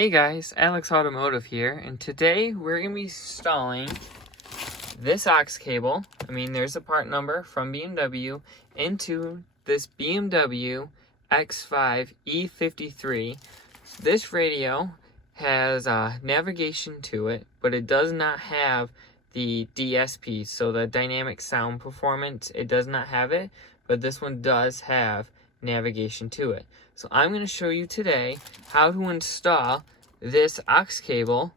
Hey guys, Alex Automotive here, and today we're going to be installing this aux cable, there's a part number from BMW, into this BMW X5 E53. This radio has navigation to it, but it does not have the DSP, so the dynamic sound performance, it does not have it, but this one does have navigation to it. So I'm going to show you today how to install this aux cable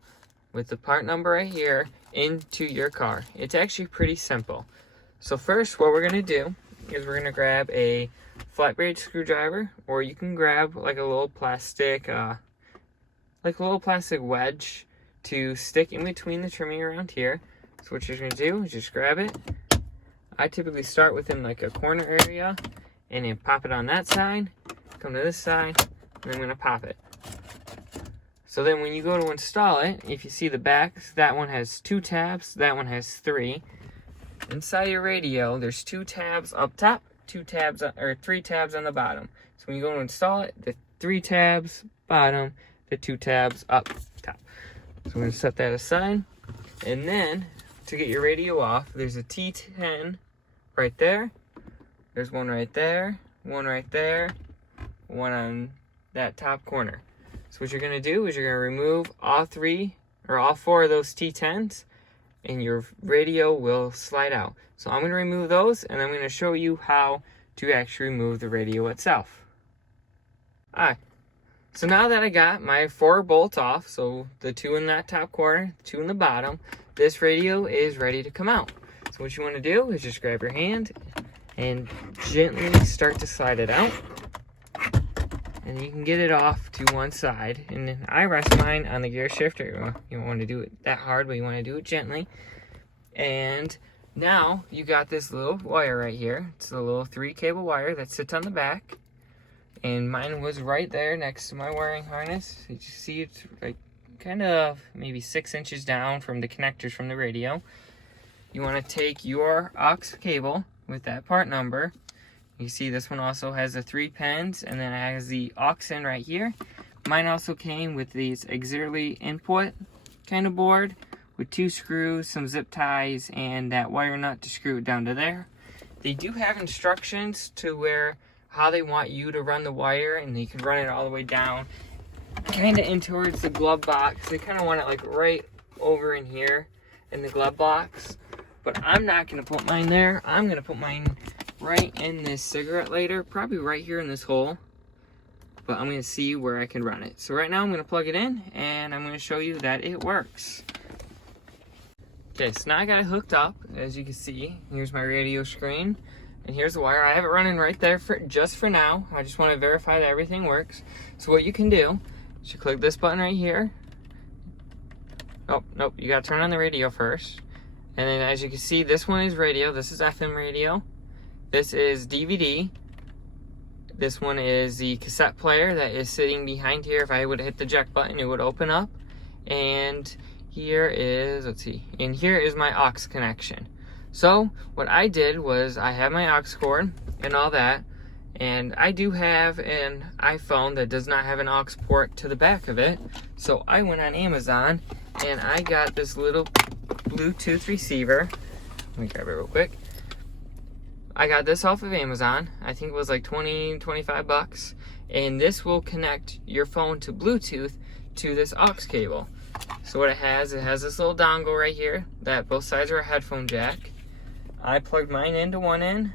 with the part number right here into your car. It's actually pretty simple. So first, what we're going to do is we're going to grab a flat blade screwdriver, or you can grab like a little plastic wedge to stick in between the trimming around here. So what you're going to do is just grab it. I typically start within like a corner area and then pop it on that side, come to this side, and I'm going to pop it. So then when you go to install it, if you see the back, that one has 2 tabs, that one has 3. Inside your radio, there's 2 tabs up top, 3 tabs on the bottom. So when you go to install it, the 3 tabs bottom, the 2 tabs up top. So we're going to set that aside. And then to get your radio off, there's a T10 right there. There's one right there, one right there, one on that top corner. So what you're going to do is you're going to remove all 4 of those T10s, and your radio will slide out. So I'm going to remove those, and I'm going to show you how to actually remove the radio itself. Alright, so now that I got my 4 bolts off, so the 2 in that top corner, 2 in the bottom, this radio is ready to come out. So what you want to do is just grab your hand and gently start to slide it out. And you can get it off to one side. And then I rest mine on the gear shifter. You don't want to do it that hard, but you want to do it gently. And now you got this little wire right here. It's a little 3 cable wire that sits on the back. And mine was right there next to my wiring harness. You see it's like kind of maybe 6 inches down from the connectors from the radio. You want to take your aux cable with that part number. You see this one also has the 3 pins, and then it has the aux in right here. Mine also came with these auxiliary input kind of board with 2 screws, some zip ties, and that wire nut to screw it down to there. They do have instructions to where how they want you to run the wire, and you can run it all the way down kind of in towards the glove box. They kind of want it like right over in here in the glove box. But I'm not going to put mine there. I'm going to put mine right in this cigarette lighter, probably right here in this hole. But I'm going to see where I can run it. So right now I'm going to plug it in, and I'm going to show you that it works. Okay, so now I got it hooked up. As you can see, here's my radio screen. And here's the wire. I have it running right there just for now. I just want to verify that everything works. So what you can do is you click this button right here. Oh, nope, you got to turn on the radio first. And then as you can see, this one is radio. This is FM radio. This is DVD. This one is the cassette player that is sitting behind here. If I would hit the jack button, it would open up. And here is, and here is my aux connection. So what I did was I have my aux cord and all that. And I do have an iPhone that does not have an aux port to the back of it. So I went on Amazon and I got this little Bluetooth receiver. Let me grab it real quick. I got this off of Amazon. I think it was like 25 bucks. And this will connect your phone to Bluetooth to this aux cable. So what it has this little dongle right here that both sides are a headphone jack. I plugged mine into one end,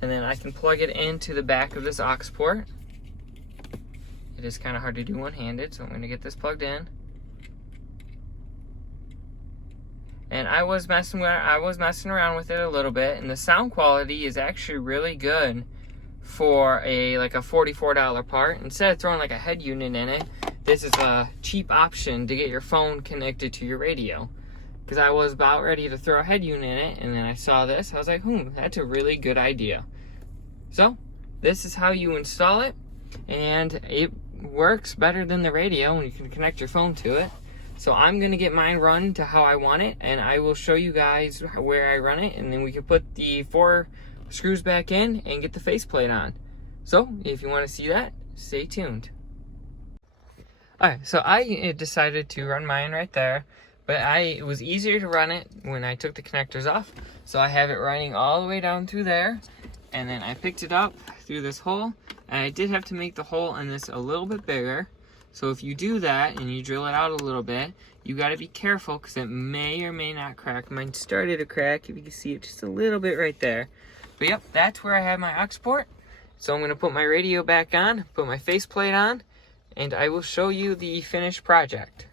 and then I can plug it into the back of this aux port. It is kind of hard to do one-handed, so I'm going to get this plugged in. And I was messing around with it a little bit, and the sound quality is actually really good for a $44 part. Instead of throwing like a head unit in it, this is a cheap option to get your phone connected to your radio. Because I was about ready to throw a head unit in it, and then I saw this. I was like, that's a really good idea. So this is how you install it, and it works better than the radio when you can connect your phone to it. So I'm going to get mine run to how I want it, and I will show you guys where I run it, and then we can put the 4 screws back in and get the faceplate on. So if you want to see that, stay tuned. Alright, so I decided to run mine right there, but it was easier to run it when I took the connectors off, so I have it running all the way down through there, and then I picked it up through this hole, and I did have to make the hole in this a little bit bigger. So if you do that and you drill it out a little bit, you got to be careful because it may or may not crack. Mine started to crack, if you can see it just a little bit right there. But yep, that's where I have my aux port. So I'm going to put my radio back on, put my faceplate on, and I will show you the finished project.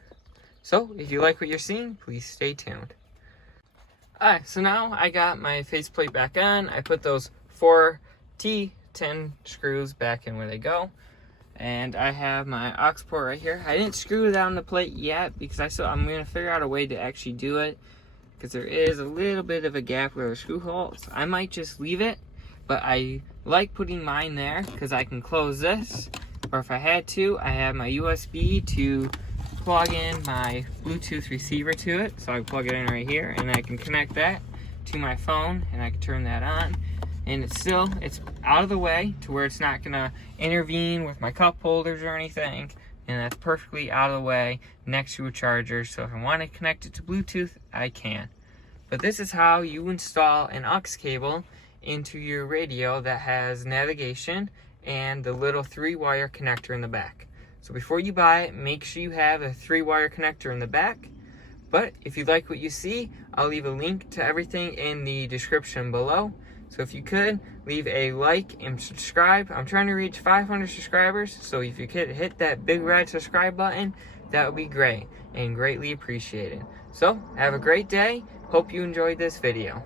So if you like what you're seeing, please stay tuned. Alright, so now I got my faceplate back on. I put those 4 T10 screws back in where they go. And I have my aux port right here. I didn't screw it on the plate yet because I'm going to figure out a way to actually do it, because there is a little bit of a gap where the screw holes. I might just leave it, but I like putting mine there because I can close this, or if I had to, I have my USB to plug in my Bluetooth receiver to it. So I plug it in right here, and I can connect that to my phone, and I can turn that on. And it's out of the way to where it's not gonna intervene with my cup holders or anything, and that's perfectly out of the way next to a charger. So if I want to connect it to Bluetooth, I can. But this is how you install an aux cable into your radio that has navigation and the little 3-wire connector in the back. So before you buy it, make sure you have a 3-wire connector in the back. But if you like what you see, I'll leave a link to everything in the description below. So if you could, leave a like and subscribe. I'm trying to reach 500 subscribers, so if you could hit that big red subscribe button, that would be great and greatly appreciated. So, have a great day. Hope you enjoyed this video.